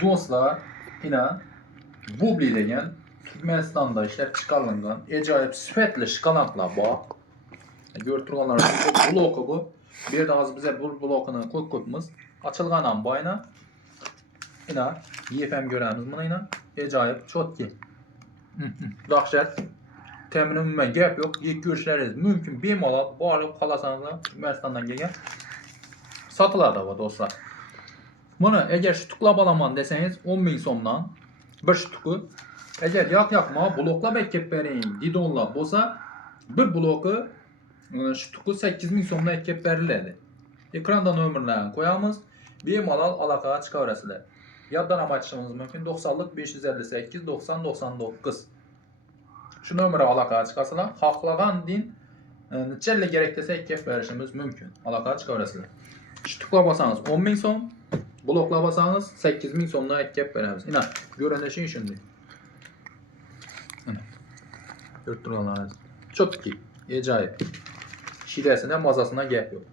Dostlar, yine Bubli degan Turkmenistonda ishlab chiqarilgan ajoyib sifatli shokoladlar bor. Ko'rib turganlaringizdek bloki bu. Bu yerda hozir biz bu blokini qo'yib qo'yibmiz. Ochilgan ham boyna. Yine yeb ham ko'ramiz buni yine. Ajoyib, chotki. Dahshat. Temin umuman gap yo'q. Yeb ko'rishlaringiz mumkin. Bemalol borib qolasanizlar Turkmenistondan kelgan sotiladi bu do'stlar. Buni agar shtuklab olaman desangiz 10.000 so'mdan bir shtuki. Agar yoq-yoqma bloklab kelib bering, didonlab bo'lsa, bir bloki shtuki 8.000 so'mdan kelib beriladi. Ekranda nomerlarni qo'yamiz, bemalol aloqaga chiqaverasizlar. Yoddan ham aytishimiz mumkin 90lik 558 90 99. Shu nomerga aloqaga chiqasizlar. Xohlagan din necha kerak desa kelib berishimiz mumkin. Aloqaga chiqaverasizlar. Shtuklab olsangiz 10.000 so'm, bloklab olsangiz 8.000 so'mdan kelib beramiz. Ina, ko'rinishi shunday. Ko'rib turganlaringiz. Chotki, ajoyib. Shirasidan, mazasidan gap yo'q.